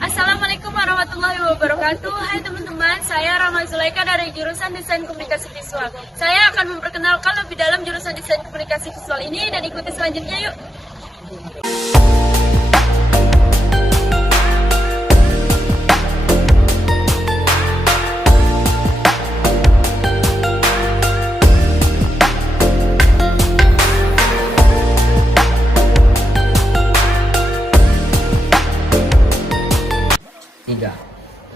Assalamualaikum warahmatullahi wabarakatuh. Hai teman-teman, saya Rahma Zulaika dari jurusan Desain Komunikasi Visual. Saya akan memperkenalkan lebih dalam jurusan Desain Komunikasi Visual ini dan ikuti selanjutnya yuk.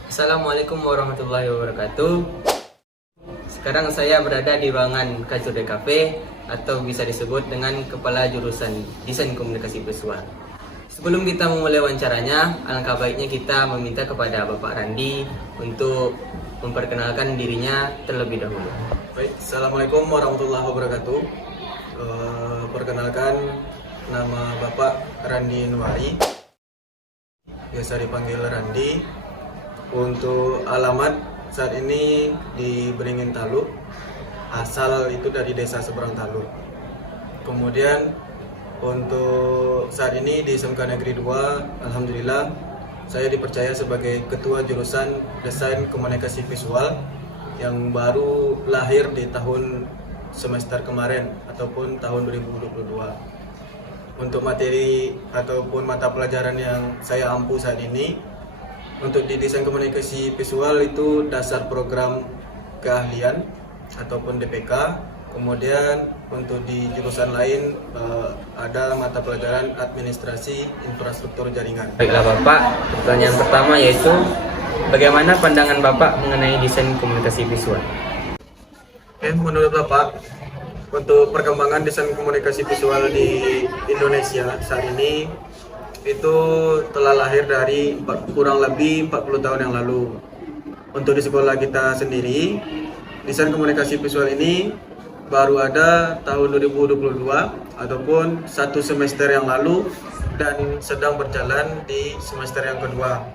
Assalamualaikum warahmatullahi wabarakatuh. Sekarang saya berada di ruangan Kajurde Cafe atau bisa disebut dengan Kepala Jurusan Desain Komunikasi Visual. Sebelum kita memulai wawancaranya, alangkah baiknya kita meminta kepada Bapak Randi untuk memperkenalkan dirinya terlebih dahulu. Baik, Assalamualaikum warahmatullahi wabarakatuh. Perkenalkan, nama Bapak Randi Nuari, biasa dipanggil Randi. Untuk alamat saat ini di Beringin Taluk, asal itu dari desa seberang Taluk. Kemudian untuk saat ini di SMK Negeri 2, alhamdulillah saya dipercaya sebagai ketua jurusan Desain Komunikasi Visual yang baru lahir di tahun semester kemarin ataupun tahun 2022. Untuk materi ataupun mata pelajaran yang saya ampu saat ini, untuk di desain komunikasi visual itu dasar program keahlian ataupun DPK. Kemudian untuk di jurusan lain ada mata pelajaran administrasi infrastruktur jaringan. Baiklah Bapak, pertanyaan pertama yaitu bagaimana pandangan Bapak mengenai desain komunikasi visual? Menurut Bapak, untuk perkembangan desain komunikasi visual di Indonesia saat ini itu telah lahir dari kurang lebih 40 tahun yang lalu. Untuk di sekolah kita sendiri, desain komunikasi visual ini baru ada tahun 2022 ataupun satu semester yang lalu dan sedang berjalan di semester yang kedua.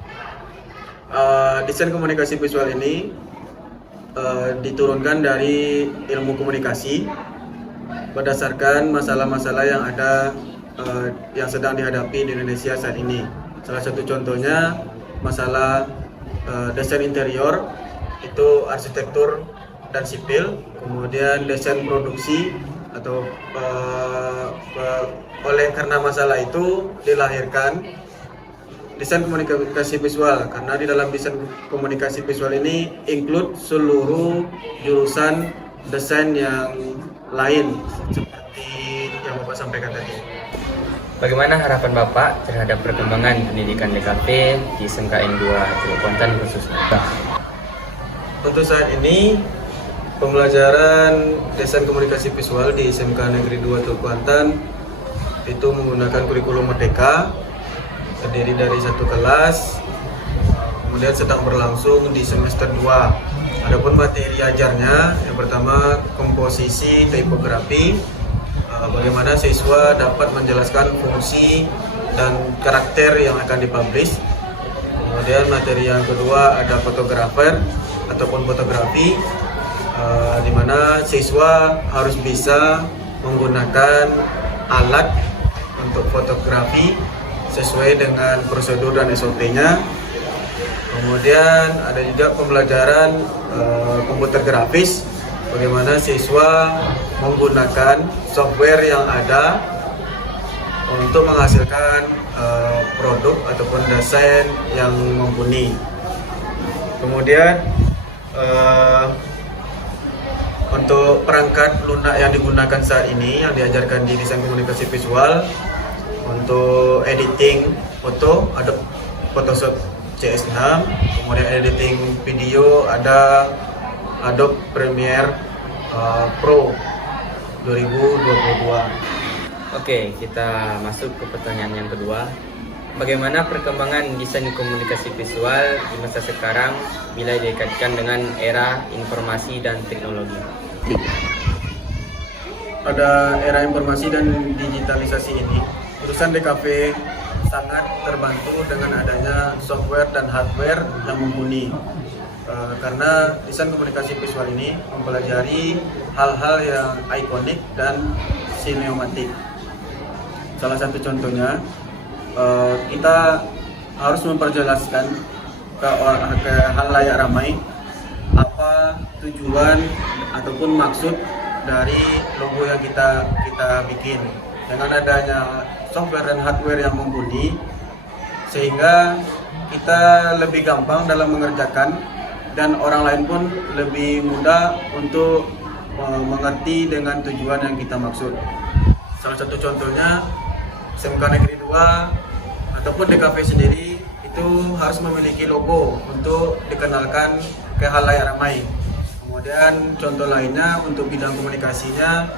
Desain komunikasi visual ini diturunkan dari ilmu komunikasi berdasarkan masalah-masalah yang ada yang sedang dihadapi di Indonesia saat ini. Salah satu contohnya masalah desain interior, itu arsitektur dan sipil, kemudian desain produksi atau oleh karena masalah itu dilahirkan desain komunikasi visual, karena di dalam desain komunikasi visual ini include seluruh jurusan desain yang lain seperti yang Bapak sampaikan tadi. Bagaimana harapan Bapak terhadap perkembangan pendidikan DKV di SMKN 2 Teluk Kuantan khususnya? Untuk saat ini, pembelajaran desain komunikasi visual di SMK Negeri 2 Teluk Kuantan itu menggunakan kurikulum Merdeka, terdiri dari satu kelas, kemudian sedang berlangsung di semester 2. Adapun materi ajarnya, yang pertama komposisi tipografi, bagaimana siswa dapat menjelaskan fungsi dan karakter yang akan dipublish. Kemudian materi yang kedua ada fotografer ataupun fotografi, di mana siswa harus bisa menggunakan alat untuk fotografi sesuai dengan prosedur dan SOP-nya. Kemudian ada juga pembelajaran komputer grafis, bagaimana siswa menggunakan software yang ada untuk menghasilkan produk ataupun desain yang mumpuni. Kemudian untuk perangkat lunak yang digunakan saat ini yang diajarkan di desain komunikasi visual, untuk editing foto ada Photoshop CS6, kemudian editing video ada Adobe Premiere Pro 2022. Oke, kita masuk ke pertanyaan yang kedua. Bagaimana perkembangan desain komunikasi visual di masa sekarang bila dikaitkan dengan era informasi dan teknologi? Pada era informasi dan digitalisasi ini, jurusan DKV sangat terbantu dengan adanya software dan hardware yang mumpuni. Karena desain komunikasi visual ini mempelajari hal-hal yang ikonik dan sinematik. Salah satu contohnya, kita harus memperjelaskan ke halayak ramai apa tujuan ataupun maksud dari logo yang kita bikin. Dengan adanya software dan hardware yang mumpuni, sehingga kita lebih gampang dalam mengerjakan dan orang lain pun lebih mudah untuk mengerti dengan tujuan yang kita maksud. Salah satu contohnya SMK Negeri 2 ataupun DKV sendiri itu harus memiliki logo untuk dikenalkan ke halayak ramai. Kemudian contoh lainnya untuk bidang komunikasinya,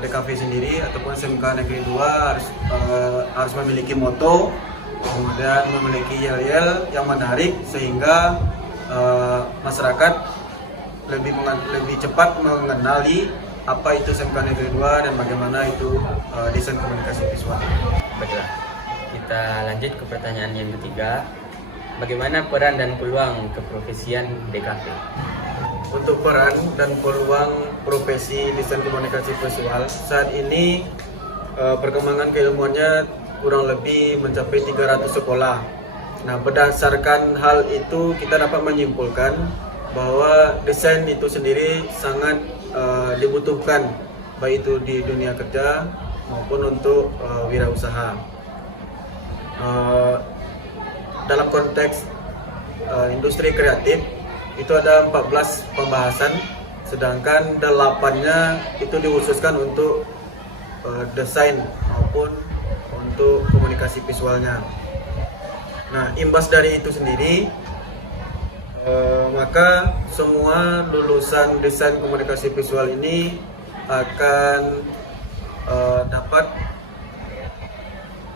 DKV sendiri ataupun SMK Negeri 2 harus memiliki moto, kemudian memiliki yel-yel yang menarik sehingga masyarakat lebih cepat mengenali apa itu SMK Negeri 2 dan bagaimana itu desain komunikasi visual. Baiklah, kita lanjut ke pertanyaan yang ketiga. Bagaimana peran dan peluang keprofesian DKV? Untuk peran dan peluang profesi desain komunikasi visual, saat ini perkembangan keilmuannya kurang lebih mencapai 300 sekolah. Nah, berdasarkan hal itu kita dapat menyimpulkan bahwa desain itu sendiri sangat dibutuhkan, baik itu di dunia kerja maupun untuk wirausaha. Dalam konteks industri kreatif itu ada 14 pembahasan, sedangkan 8-nya itu dikhususkan untuk desain maupun untuk komunikasi visualnya. Nah, imbas dari itu sendiri, maka semua lulusan desain komunikasi visual ini akan dapat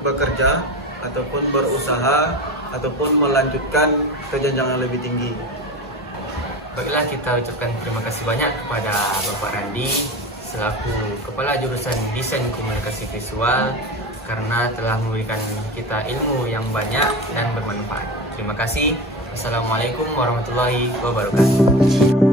bekerja ataupun berusaha ataupun melanjutkan ke jenjang yang lebih tinggi. Baiklah, kita ucapkan terima kasih banyak kepada Bapak Randi selaku Kepala Jurusan Desain Komunikasi Visual karena telah memberikan kita ilmu yang banyak dan bermanfaat. Terima kasih. Assalamualaikum warahmatullahi wabarakatuh.